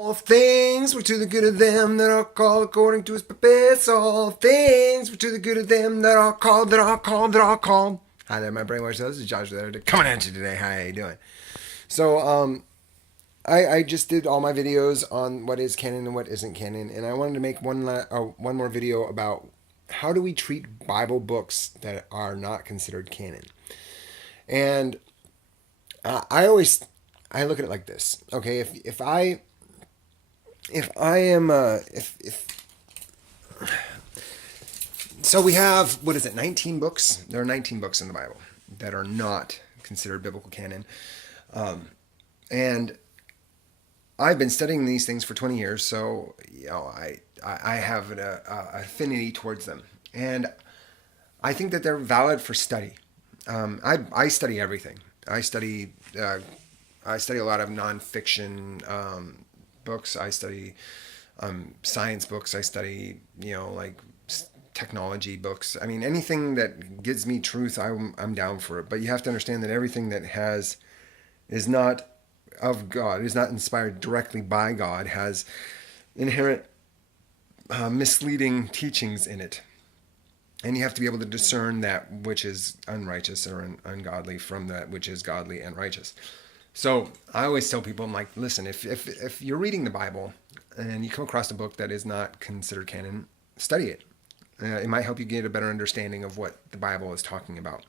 All things were to the good of them that are called according to his purpose. All things were to the good of them that are called, that are called, that are called. Hi there, my brainwash. This is Josh there, coming at you today. How you doing? So, I just did all my videos on what is canon and what isn't canon, and I wanted to make one more video about how do we treat Bible books that are not considered canon. And I look at it like this. Okay, if I am if so we have, what is it, 19 books? There are 19 books in the Bible that are not considered biblical canon. And I've been studying these things for 20 years, so I have an affinity towards them. And I think that they're valid for study. I study everything. I study a lot of nonfiction books. I study science books. I study technology books. I mean, anything that gives me truth, I'm down for it. But you have to understand that everything that is not of God, is not inspired directly by God, has inherent misleading teachings in it. And you have to be able to discern that which is unrighteous or ungodly from that which is godly and righteous. So I always tell people, I'm like, listen, if you're reading the Bible and you come across a book that is not considered canon, study it. It might help you get a better understanding of what the Bible is talking about.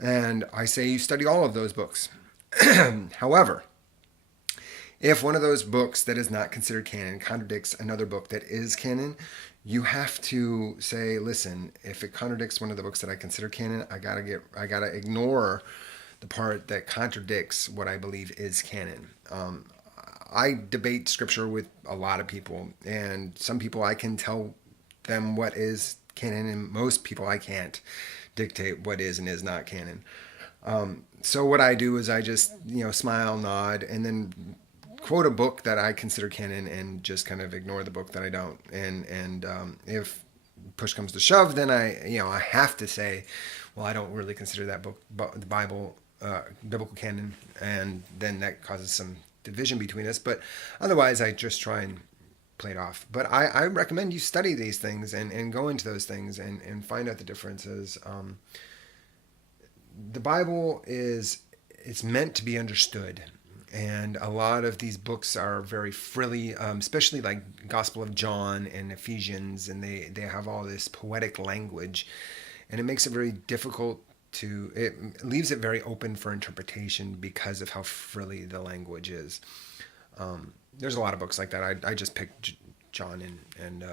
And I say you study all of those books. However, if one of those books that is not considered canon contradicts another book that is canon, you have to say, listen, if it contradicts one of the books that I consider canon, I gotta ignore the part that contradicts what I believe is canon. I debate scripture with a lot of people, and some people I can tell them what is canon, and most people I can't dictate what is and is not canon. So what I do is I just smile, nod, and then quote a book that I consider canon and just kind of ignore the book that I don't. And if push comes to shove, then I have to say, well, I don't really consider that book, the Bible, biblical canon, and then that causes some division between us. But otherwise, I just try and play it off. But I recommend you study these things and go into those things and find out the differences. The Bible it's meant to be understood. And a lot of these books are very frilly, especially like Gospel of John and Ephesians, and they have all this poetic language, and it makes it very difficult it leaves it very open for interpretation because of how frilly the language is. There's a lot of books like that. I just picked John and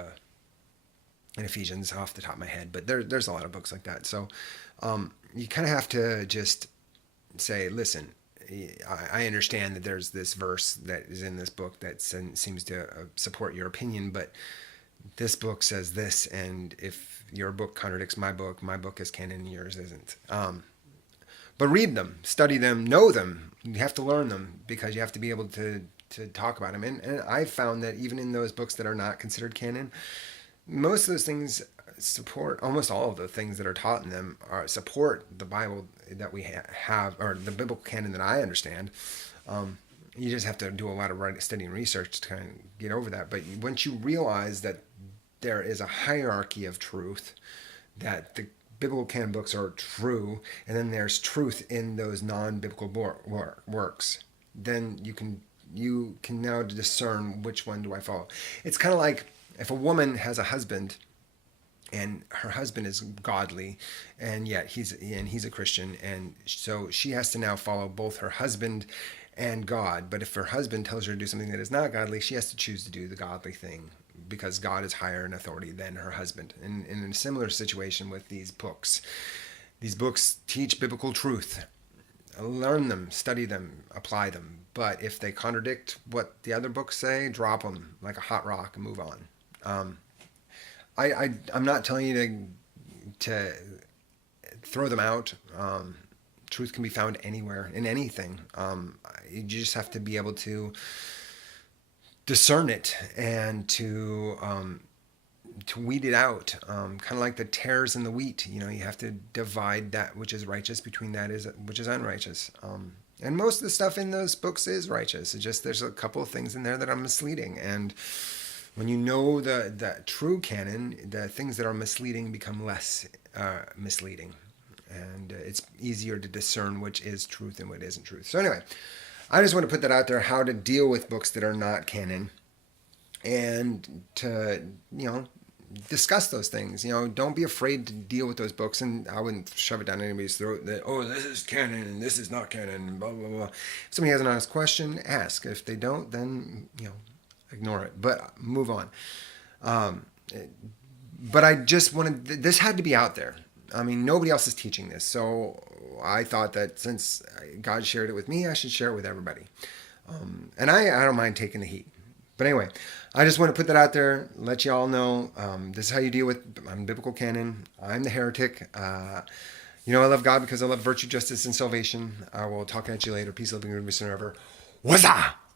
Ephesians off the top of my head, but there's a lot of books like that. So you kind of have to just say, listen, I understand that there's this verse that is in this book that seems to support your opinion, but this book says this, and if your book contradicts my book is canon and yours isn't. But read them, study them, know them. You have to learn them because you have to be able to talk about them. And I found that even in those books that are not considered canon, most of those things support, almost all of the things that are taught in them support the Bible that we have, or the biblical canon that I understand. You just have to do a lot of study and research to kind of get over that. But once you realize that there is a hierarchy of truth, that the biblical canon books are true, and then there's truth in those non-biblical works, then you can now discern which one do I follow. It's kind of like if a woman has a husband and her husband is godly, and yet he's a Christian, and so she has to now follow both her husband and God. But if her husband tells her to do something that is not godly, she has to choose to do the godly thing because God is higher in authority than her husband. And in a similar situation with these books teach biblical truth. Learn them, study them, apply them. But if they contradict what the other books say, drop them like a hot rock and move on. I'm not telling you to throw them out. Truth can be found anywhere, in anything. You just have to be able to discern it and to weed it out, kind of like the tares in the wheat. You have to divide that which is righteous between which is unrighteous. And most of the stuff in those books is righteous. It's just there's a couple of things in there that are misleading. And when you know the true canon, the things that are misleading become less misleading. And it's easier to discern which is truth and what isn't truth. So anyway, I just want to put that out there, how to deal with books that are not canon. And to, discuss those things. Don't be afraid to deal with those books. And I wouldn't shove it down anybody's throat that, oh, this is canon and this is not canon, and blah, blah, blah. If somebody has an honest question, ask. If they don't, then, ignore it. But move on. But I just wanted, this had to be out there. I mean, nobody else is teaching this. So I thought that since God shared it with me, I should share it with everybody. And I don't mind taking the heat. But anyway, I just want to put that out there, let you all know. This is how you deal with biblical canon. I'm the heretic. I love God because I love virtue, justice, and salvation. I will talk at you later. Peace, loving, goodness, and forever. What's up?